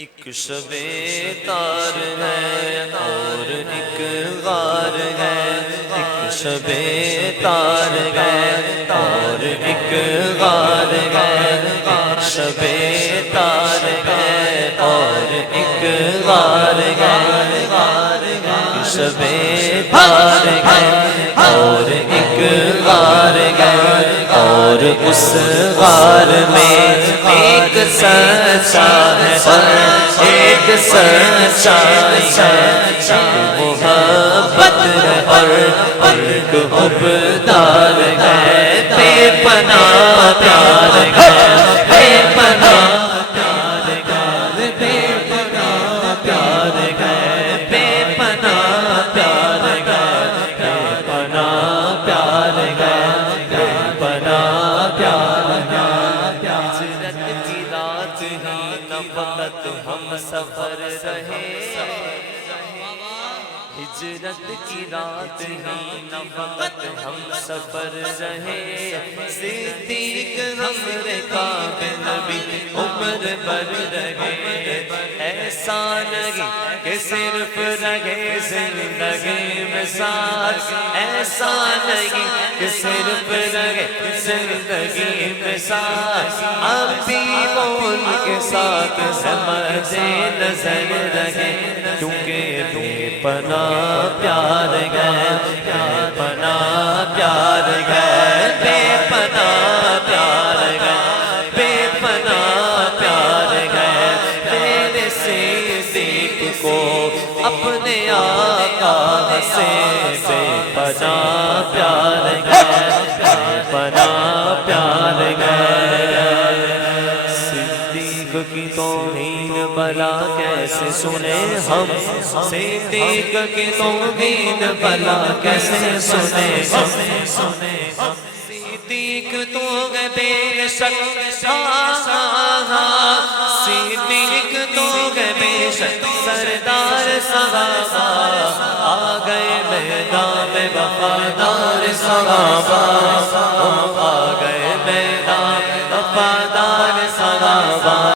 ایک شب تار ہے اور ایک غار ہے، ایک شب تار ہے اور ایک غار ہے، ایک شب تار ہے اور ایک غار ہے، ایک شب تار ہے اور ایک غار ہے، اور اس غار میں ایک سچا ہے اور ایک سچائی ہے، محبت ہے اور ایک حبدار ہے، بے پناہ پیار ہے، بے پناہ پیار ہے، بے پناہ پیار ہے، بے پناہ پیار ہے، بے پناہ پیار ہے، بے پناہ پیار ہے۔ ہجرت کی رات ہی نہ فقط ہم سفر رہے، ہجرت کی رات ہی نہ فقط ہم سفر رہے، صدیق ہمارے قابل بھی عمر بھر رہے، ایسا نہیں کہ صرف رہے زندگی میں ساتھ، ایسا نہیں کہ صرف رہے زندگی میں ساتھ، اب بھی وہ ان کے ساتھ سمجھ نظر رہے، کیونکہ بے پناہ پیار گئے، بے پناہ پیار گئے، بے پناہ پیار گئے، بے پناہ پیار گئے، میرے صدیق کو اپنے آقا سے بے پناہ پیار گئے، بے پناہ پیار گئے۔ صدیق کی توہین بلا کیسے سنے ہم، صدیق کی توہین بلا کیسے سنے ہم، صدیق تو گئے بے شک، صدیق تو گئے بے شک سردار صحابہ، آ گئے میدان میں وفادار صحابہ،